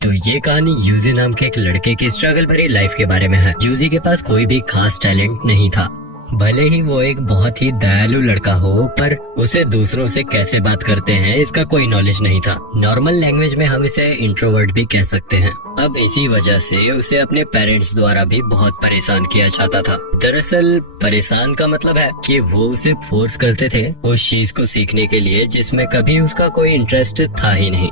तो ये कहानी यूजी नाम के एक लड़के की स्ट्रगल भरी लाइफ के बारे में है। यूजी के पास कोई भी खास टैलेंट नहीं था, भले ही वो एक बहुत ही दयालु लड़का हो, पर उसे दूसरों से कैसे बात करते हैं इसका कोई नॉलेज नहीं था। नॉर्मल लैंग्वेज में हम इसे इंट्रोवर्ट भी कह सकते हैं। अब इसी वजह से उसे अपने पेरेंट्स द्वारा भी बहुत परेशान किया जाता था। दरअसल परेशान का मतलब है कि वो उसे फोर्स करते थे उस चीज को सीखने के लिए जिसमें कभी उसका कोई इंटरेस्ट था ही नहीं।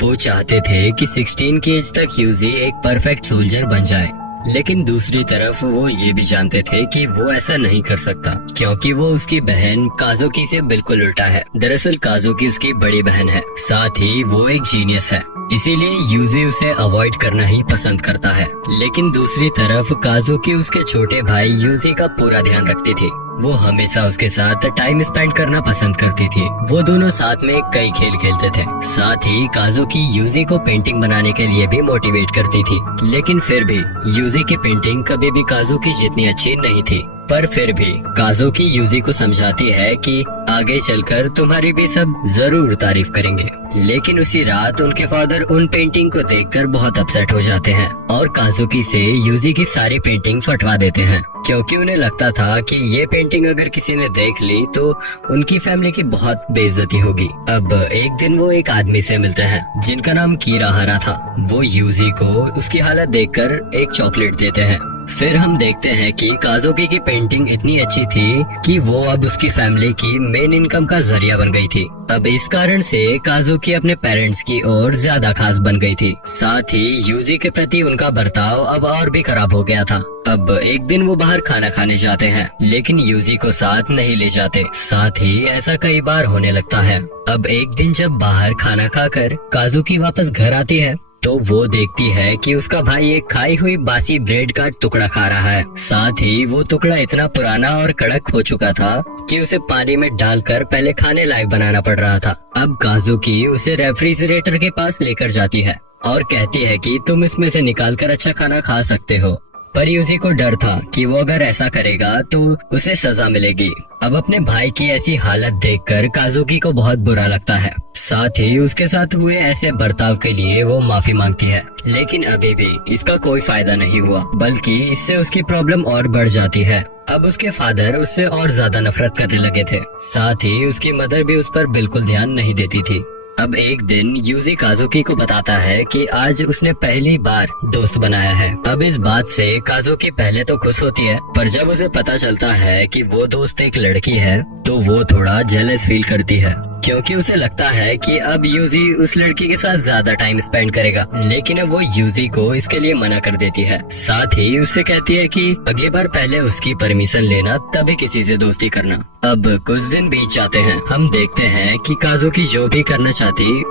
वो चाहते थे कि 16 की एज तक यूजी एक परफेक्ट सोल्जर बन जाए, लेकिन दूसरी तरफ वो ये भी जानते थे कि वो ऐसा नहीं कर सकता क्योंकि वो उसकी बहन काजुकी से बिल्कुल उल्टा है। दरअसल काजुकी उसकी बड़ी बहन है, साथ ही वो एक जीनियस है, इसीलिए यूजी उसे अवॉइड करना ही पसंद करता है। लेकिन दूसरी तरफ काजुकी उसके छोटे भाई यूजी का पूरा ध्यान रखती थी। वो हमेशा उसके साथ टाइम स्पेंड करना पसंद करती थी। वो दोनों साथ में कई खेल खेलते थे। साथ ही काजुकी यूजी को पेंटिंग बनाने के लिए भी मोटिवेट करती थी, लेकिन फिर भी यूजी की पेंटिंग कभी भी काजुकी जितनी अच्छी नहीं थी। पर फिर भी काजुकी यूजी को समझाती है कि आगे चलकर तुम्हारी भी सब जरूर तारीफ करेंगे। लेकिन उसी रात उनके फादर उन पेंटिंग को देखकर बहुत अपसेट हो जाते हैं और काजुकी से यूजी की सारी पेंटिंग फटवा देते हैं, क्योंकि उन्हें लगता था कि ये पेंटिंग अगर किसी ने देख ली तो उनकी फैमिली की बहुत बेइज्जती होगी। अब एक दिन वो एक आदमी से मिलते हैं जिनका नाम कीराहारा था। वो यूजी को उसकी हालत देखकर एक चॉकलेट देते हैं। फिर हम देखते हैं कि काजुकी की पेंटिंग इतनी अच्छी थी कि वो अब उसकी फैमिली की मेन इनकम का जरिया बन गई थी। अब इस कारण से काजुकी अपने पेरेंट्स की ओर ज्यादा खास बन गई थी। साथ ही यूजी के प्रति उनका बर्ताव अब और भी खराब हो गया था। अब एक दिन वो बाहर खाना खाने जाते हैं, लेकिन यूजी को साथ नहीं ले जाते। साथ ही ऐसा कई बार होने लगता है। अब एक दिन जब बाहर खाना खाकर काजुकी वापस घर आती है तो वो देखती है कि उसका भाई एक खाई हुई बासी ब्रेड का टुकड़ा खा रहा है। साथ ही वो टुकड़ा इतना पुराना और कड़क हो चुका था कि उसे पानी में डालकर पहले खाने लायक बनाना पड़ रहा था। अब काजुकी उसे रेफ्रिजरेटर के पास लेकर जाती है और कहती है कि तुम इसमें से निकालकर अच्छा खाना खा सकते हो। पर यूजी को डर था कि वो अगर ऐसा करेगा तो उसे सजा मिलेगी। अब अपने भाई की ऐसी हालत देखकर काजुकी को बहुत बुरा लगता है। साथ ही उसके साथ हुए ऐसे बर्ताव के लिए वो माफी मांगती है, लेकिन अभी भी इसका कोई फायदा नहीं हुआ, बल्कि इससे उसकी प्रॉब्लम और बढ़ जाती है। अब उसके फादर उससे और ज्यादा नफरत करने लगे थे। साथ ही उसकी मदर भी उस पर बिल्कुल ध्यान नहीं देती थी। अब एक दिन यूजी काजुकी को बताता है कि आज उसने पहली बार दोस्त बनाया है। अब इस बात से काजुकी पहले तो खुश होती है, पर जब उसे पता चलता है कि वो दोस्त एक लड़की है तो वो थोड़ा जेलस फील करती है, क्योंकि उसे लगता है कि अब यूजी उस लड़की के साथ ज्यादा टाइम स्पेंड करेगा। लेकिन अब वो यूजी को इसके लिए मना कर देती है। साथ ही उससे कहती है कि अगली बार पहले उसकी परमिशन लेना, तभी किसी से दोस्ती करना। अब कुछ दिन बीत जाते हैं। हम देखते हैं कि काजुकी जो भी करना चाहती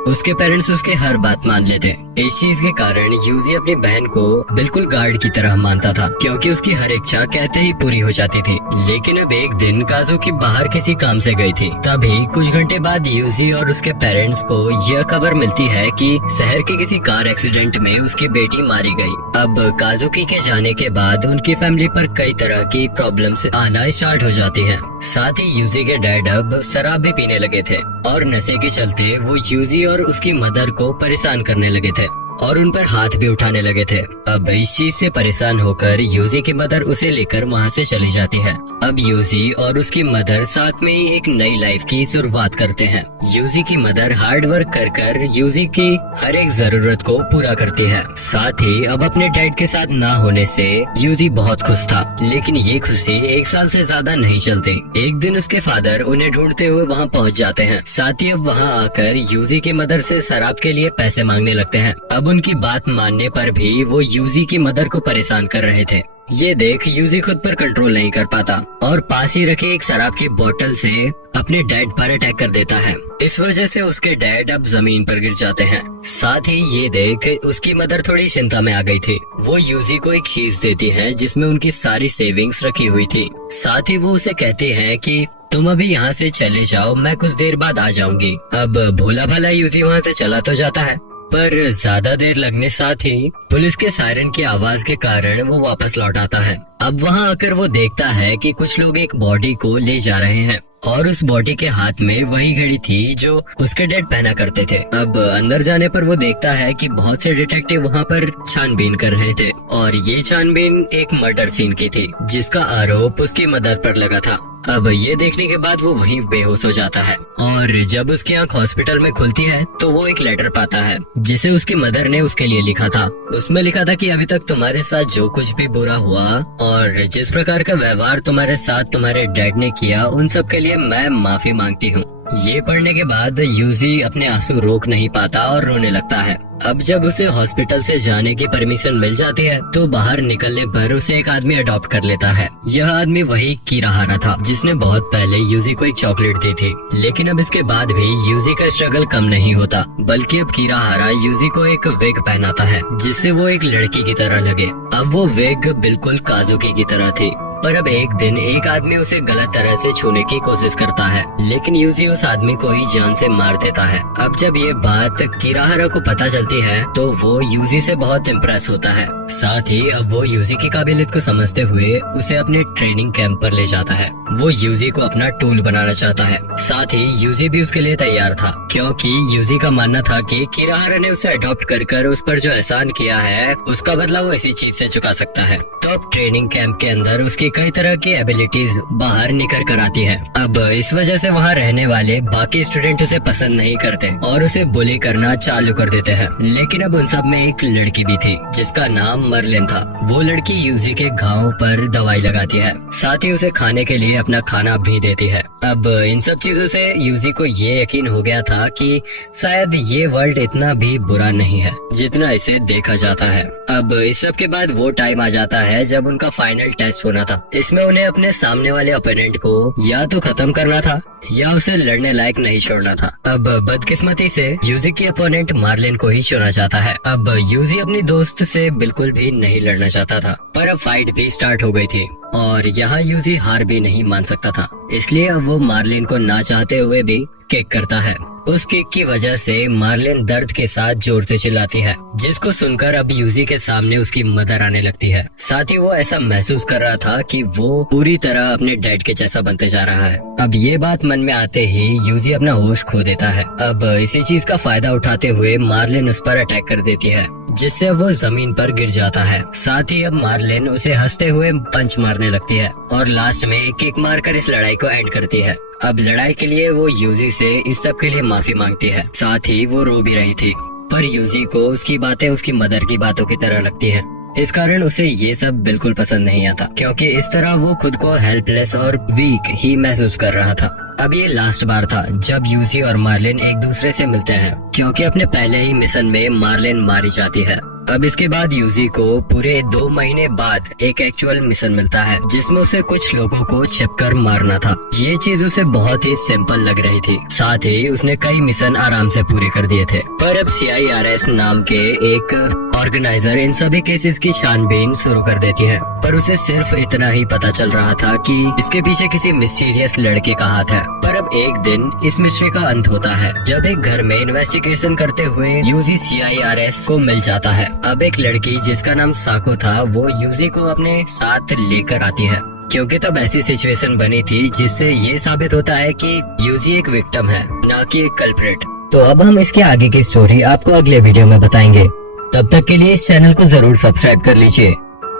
उसके पेरेंट्स उसके हर बात मान लेते। इस चीज के कारण यूजी अपनी बहन को बिल्कुल गार्ड की तरह मानता था, क्योंकि उसकी हर इच्छा कहते ही पूरी हो जाती थी। लेकिन अब एक दिन काजुकी बाहर किसी काम से गई थी, तभी कुछ घंटे बाद यूजी और उसके पेरेंट्स को यह खबर मिलती है कि शहर के किसी कार एक्सीडेंट में उसकी बेटी मारी गई। अब काजुकी के जाने के बाद उनकी फैमिली पर कई तरह की प्रॉब्लम्स आना स्टार्ट हो जाती हैं। साथ ही यूजी के डैड अब शराब भी पीने लगे थे और नशे के चलते वो यूजी और उसकी मदर को परेशान करने लगे थे और उन पर हाथ भी उठाने लगे थे। अब इस चीज से परेशान होकर यूजी की मदर उसे लेकर वहाँ से चली जाती है। अब यूजी और उसकी मदर साथ में ही एक नई लाइफ की शुरुआत करते हैं। यूजी की मदर हार्ड वर्क कर कर यूजी की हर एक जरूरत को पूरा करती है। साथ ही अब अपने डैड के साथ ना होने से यूजी बहुत खुश था, लेकिन ये खुशी एक साल से ज्यादा नहीं चलती। एक दिन उसके फादर उन्हें ढूंढते हुए वहाँ पहुँच जाते हैं। साथ ही अब वहाँ आकर यूजी की मदर से शराब के लिए पैसे मांगने लगते हैं। अब उनकी बात मानने पर भी वो यूजी की मदर को परेशान कर रहे थे। ये देख यूजी खुद पर कंट्रोल नहीं कर पाता और पास ही रखे एक शराब की बोतल से अपने डैड पर अटैक कर देता है। इस वजह से उसके डैड अब जमीन पर गिर जाते हैं। साथ ही ये देख उसकी मदर थोड़ी चिंता में आ गई थी। वो यूजी को एक चीज देती है जिसमें उनकी सारी सेविंग्स रखी हुई थी। साथ ही वो उसे कहती है कि तुम अभी यहाँ से चले जाओ, मैं कुछ देर बाद आ जाऊंगी। अब भोला भाला यूजी वहाँ से चला तो जाता है, पर ज्यादा देर लगने साथ ही पुलिस के सायरन की आवाज के कारण वो वापस लौट आता है। अब वहाँ आकर वो देखता है कि कुछ लोग एक बॉडी को ले जा रहे हैं। और उस बॉडी के हाथ में वही घड़ी थी जो उसके डैड पहना करते थे। अब अंदर जाने पर वो देखता है कि बहुत से डिटेक्टिव वहाँ पर छानबीन कर रहे थे और ये छानबीन एक मर्डर सीन की थी जिसका आरोप उसकी मदर पर लगा था। अब ये देखने के बाद वो वहीं बेहोश हो जाता है और जब उसकी आंख हॉस्पिटल में खुलती है तो वो एक लेटर पाता है जिसे उसकी मदर ने उसके लिए लिखा था। उसमें लिखा था कि अभी तक तुम्हारे साथ जो कुछ भी बुरा हुआ और जिस प्रकार का व्यवहार तुम्हारे साथ तुम्हारे डैड ने किया उन सब के लिए मैं माफी मांगती हूँ। ये पढ़ने के बाद यूजी अपने आंसू रोक नहीं पाता और रोने लगता है। अब जब उसे हॉस्पिटल से जाने की परमिशन मिल जाती है तो बाहर निकलने पर उसे एक आदमी अडॉप्ट कर लेता है। यह आदमी वही कीराहारा था जिसने बहुत पहले यूजी को एक चॉकलेट दी थी। लेकिन अब इसके बाद भी यूजी का स्ट्रगल कम नहीं होता, बल्कि अब कीराहारा यूजी को एक विग पहनाता है जिससे वो एक लड़की की तरह लगे। अब वो विग बिल्कुल काजुकी की तरह थी। पर अब एक दिन एक आदमी उसे गलत तरह से छूने की कोशिश करता है, लेकिन यूजी उस आदमी को ही जान से मार देता है। अब जब ये बात कीराहारा को पता चलती है तो वो यूजी से बहुत इम्प्रेस होता है। साथ ही अब वो यूजी की काबिलियत को समझते हुए उसे अपने ट्रेनिंग कैंप पर ले जाता है। वो यूजी को अपना टूल बनाना चाहता है। साथ ही यूजी भी उसके लिए तैयार था, क्योंकि यूजी का मानना था कि कीराहारा ने उसे अडॉप्ट कर उस पर जो एहसान किया है उसका बदला वो इसी चीज से चुका सकता है। तो अब ट्रेनिंग कैंप के अंदर उसकी कई तरह की एबिलिटीज बाहर निकल कर आती है। अब इस वजह से वहाँ रहने वाले बाकी स्टूडेंट उसे पसंद नहीं करते और उसे बुली करना चालू कर देते हैं। लेकिन अब उन सब में एक लड़की भी थी जिसका नाम मर्लिन था। वो लड़की यूजी के घाव पर दवाई लगाती है, साथ ही उसे खाने के लिए अपना खाना भी देती है। अब इन सब चीजों से यूजी को ये यकीन हो गया था कि शायद ये वर्ल्ड इतना भी बुरा नहीं है जितना इसे देखा जाता है। अब इस सब के बाद वो टाइम आ जाता है जब उनका फाइनल टेस्ट होना था। इसमें उन्हें अपने सामने वाले ओपोनेंट को या तो खत्म करना था या उसे लड़ने लायक नहीं छोड़ना था। अब बदकिस्मती से यूजी की ओपोनेंट मार्लिन को ही चुना जाता है। अब यूजी अपनी दोस्त से बिल्कुल भी नहीं लड़ना चाहता था, पर अब फाइट भी स्टार्ट हो गई थी और यहाँ यूजी हार भी नहीं मान सकता था। इसलिए अब वो मार्लिन को ना चाहते हुए भी किक करता है। उस किक की वजह से मार्लिन दर्द के साथ जोर से चिल्लाती है, जिसको सुनकर अब यूजी के सामने उसकी मदर आने लगती है। साथ ही वो ऐसा महसूस कर रहा था कि वो पूरी तरह अपने डैड के जैसा बनते जा रहा है। अब ये बात मन में आते ही यूजी अपना होश खो देता है। अब इसी चीज का फायदा उठाते हुए मार्लिन उस पर अटैक कर देती है, जिससे वो जमीन पर गिर जाता है। साथ ही अब मार्लिन उसे हंसते हुए पंच मारने लगती है और लास्ट में एक किक मारकर इस लड़ाई को एंड करती है। अब लड़ाई के लिए वो यूजी से इस सब के लिए माफी मांगती है। साथ ही वो रो भी रही थी, पर यूजी को उसकी बातें उसकी मदर की बातों की तरह लगती है। इस कारण उसे ये सब बिल्कुल पसंद नहीं आता, क्योंकि इस तरह वो खुद को हेल्पलेस और वीक ही महसूस कर रहा था। अब ये लास्ट बार था जब यूजी और मार्लिन एक दूसरे से मिलते हैं, क्योंकि अपने पहले ही मिशन में मार्लिन मारी जाती है। अब इसके बाद यूजी को पूरे 2 महीने बाद एक एक्चुअल मिशन मिलता है, जिसमें उसे कुछ लोगों को छिपकर मारना था। ये चीज उसे बहुत ही सिंपल लग रही थी। साथ ही उसने कई मिशन आराम से पूरे कर दिए थे। पर अब CIRS नाम के एक ऑर्गेनाइजर इन सभी केसेस की छानबीन शुरू कर देती है, पर उसे सिर्फ इतना ही पता चल रहा था कि इसके पीछे किसी मिस्टीरियस लड़के का हाथ है। पर अब एक दिन इस मिस्ट्री का अंत होता है जब एक घर में इन्वेस्टिगेशन करते हुए यूजी CIRS को मिल जाता है। अब एक लड़की जिसका नाम साको था वो यूजी को अपने साथ लेकर आती है, क्योंकि तब ऐसी सिचुएशन बनी थी जिससे ये साबित होता है कि यूजी एक विक्टिम है, ना कि एक कल्प्रिट। तो अब हम इसके आगे की स्टोरी आपको अगले वीडियो में बताएंगे। तब तक के लिए इस चैनल को जरूर सब्सक्राइब कर लीजिए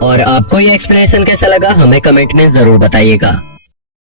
और आपको ये एक्सप्लेनेशन कैसा लगा हमें कमेंट में जरूर बताइएगा।